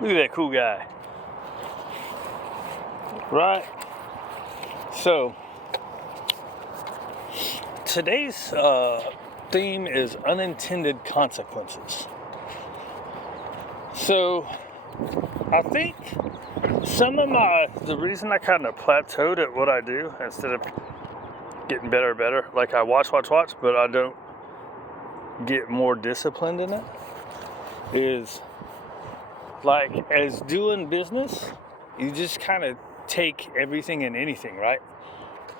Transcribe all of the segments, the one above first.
Look at that cool guy. Right? So, today's theme is unintended consequences. So, I think the reason I kind of plateaued at what I do instead of getting better, like I watch, but I don't get more disciplined in it, is like as doing business, you just kind of take everything and anything, right?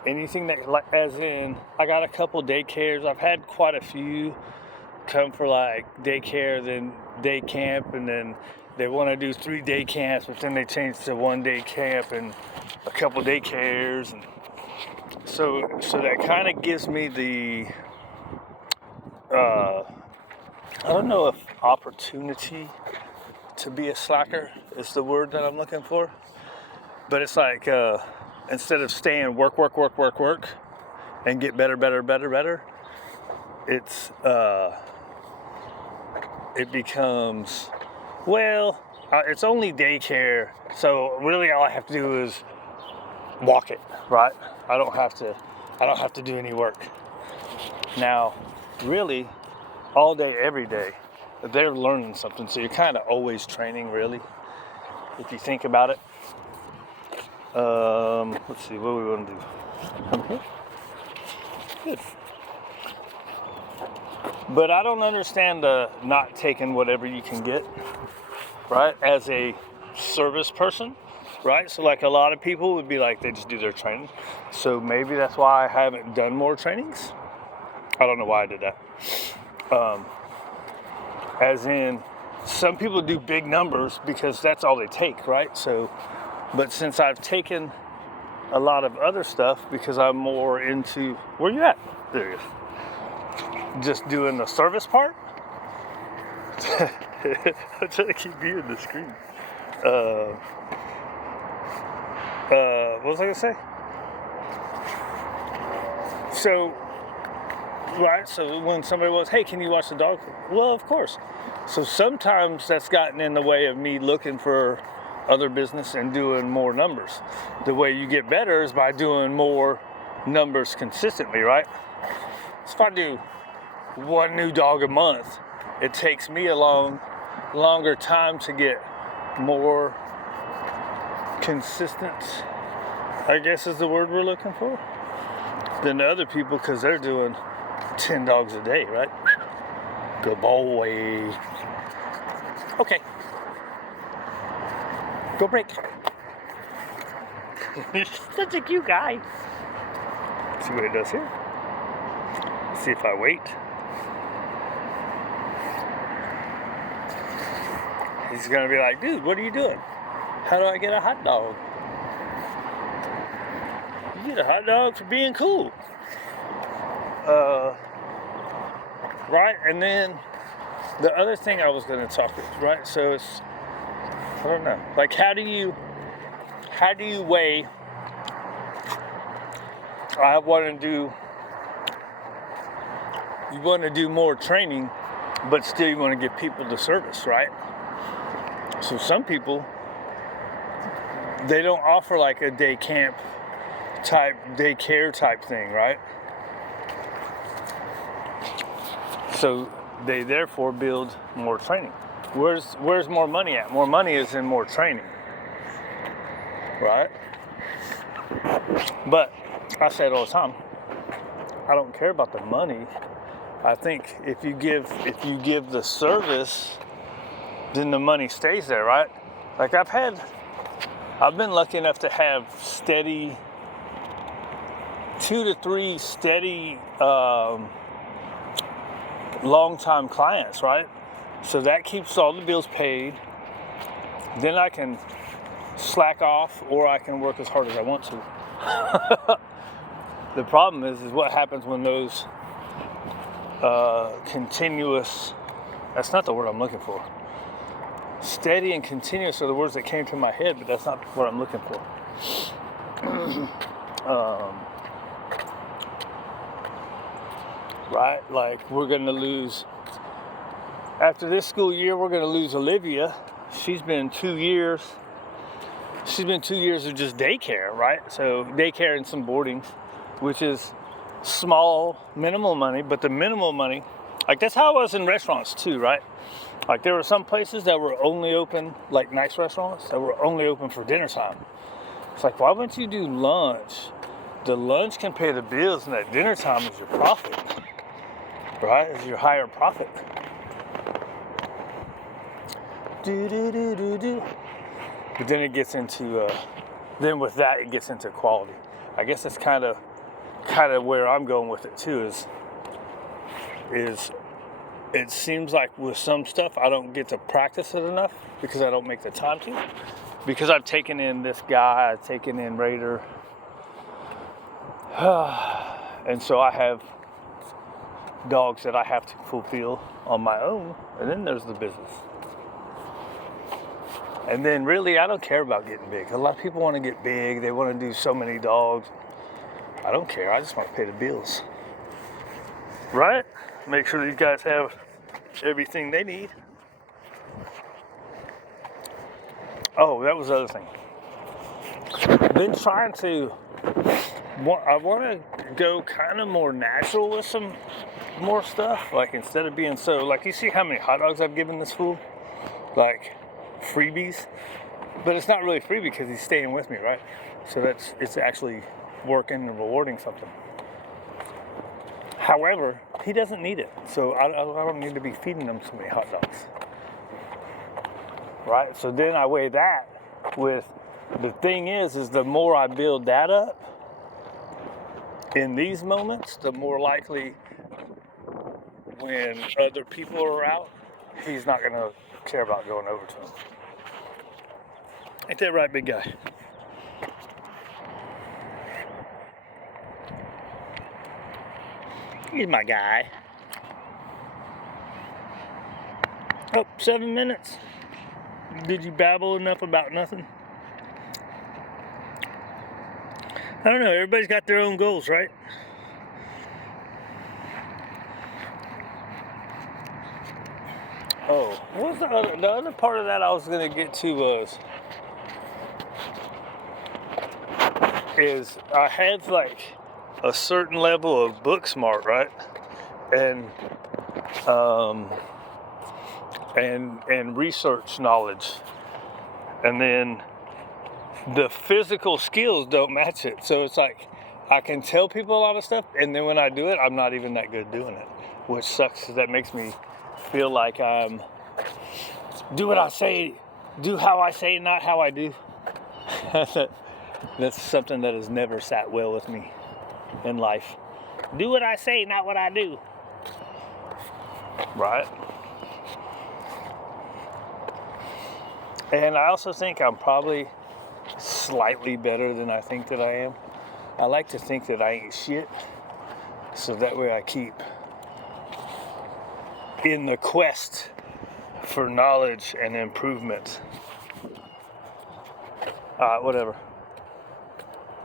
Anything that, like, as in, I got a couple daycares. I've had quite a few come for like daycare, then day camp, and then they want to do 3 day camps, but then they change to 1 day camp and a couple daycares, and so that kind of gives me the I don't know if opportunity to be a slacker is the word that I'm looking for, but it's like instead of staying work and get better, it's it becomes, well, it's only daycare, so really all I have to do is walk it, right? I don't have to do any work. Now, really, all day, every day, they're learning something, so you're kind of always training, really, if you think about it. Let's see, what do we want to do? Okay. Good. But I don't understand the not taking whatever you can get, right? As a service person, right? So like a lot of people would be like, they just do their training. So maybe that's why I haven't done more trainings. I don't know why I did that. As in, some people do big numbers because that's all they take, right? So, but since I've taken a lot of other stuff because I'm more into, where you at? There you go. Just doing the service part. I'm trying to keep viewing the screen. What was I gonna say? So, right, so when somebody was, hey, can you watch the dog? Well, of course. So sometimes that's gotten in the way of me looking for other business and doing more numbers. The way you get better is by doing more numbers consistently, right? So if I do 1 new dog a month, it takes me a longer time to get more consistent, I guess is the word we're looking for, than the other people, because they're doing 10 dogs a day, right? Good boy. Okay. Go break. You're such a cute guy. See what it does here. See if I wait. He's gonna be like, dude, what are you doing? How do I get a hot dog? You get a hot dog for being cool. Right, and then the other thing I was going to talk about, right? So it's, I don't know, like how do you weigh? You want to do more training, but still you want to give people the service, right? So some people, they don't offer like a day camp type, daycare type thing, right? So they therefore build more training. Where's more money at? More money is in more training, right? But I say it all the time, I don't care about the money. I think if you give the service, then the money stays there, right? Like I've been lucky enough to have steady 2 to 3 steady long-time clients, right? So that keeps all the bills paid. Then I can slack off, or I can work as hard as I want to. The problem is what happens when those continuous, that's not the word I'm looking for. Steady and continuous are the words that came to my head, but that's not what I'm looking for. Right? Like we're going to lose, after this school year, we're going to lose Olivia she's been 2 years. She's been 2 years of just daycare, right? So daycare and some boardings, which is small, minimal money. But the minimal money, like that's how it was in restaurants too, right? Like there were some places that were only open, like nice restaurants, that were only open for dinner time. It's like, why wouldn't you do lunch? The lunch can pay the bills, and that dinner time is your profit, right? Is your higher profit. But then it gets into, then with that it gets into quality. I guess that's kind of where I'm going with it too. Is it seems like with some stuff I don't get to practice it enough because I don't make the time to. Because I've taken in this guy, I've taken in Raider, and so I have dogs that I have to fulfill on my own, and then there's the business. And then really, I don't care about getting big. A lot of people want to get big. They want to do so many dogs. I don't care. I just want to pay the bills. Right? Make sure these guys have everything they need. Oh, that was the other thing. Been trying to, I want to go kind of more natural with some more stuff. Like instead of being so, like you see how many hot dogs I've given this fool? Like freebies. But it's not really free because he's staying with me, right? So it's actually working and rewarding something. However, he doesn't need it. So I don't need to be feeding him so many hot dogs. Right? So then I weigh that with, the thing is the more I build that up in these moments, the more likely when other people are out, he's not going to care about going over to him. Ain't that right, big guy? He's my guy. Oh, 7 minutes. Did you babble enough about nothing? I don't know. Everybody's got their own goals, right? Oh, what was the other part of that I was going to get to is I had like a certain level of book smart, right? And research knowledge, and then the physical skills don't match it. So it's like I can tell people a lot of stuff, and then when I do it, I'm not even that good doing it, which sucks. Because that makes me feel like I'm do what I say, do how I say, not how I do. That's something that has never sat well with me in life. Do what I say, not what I do. Right? And I also think I'm probably slightly better than I think that I am. I like to think that I ain't shit, so that way I keep in the quest for knowledge and improvement. Whatever.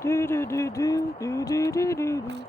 Do do do do do do do do.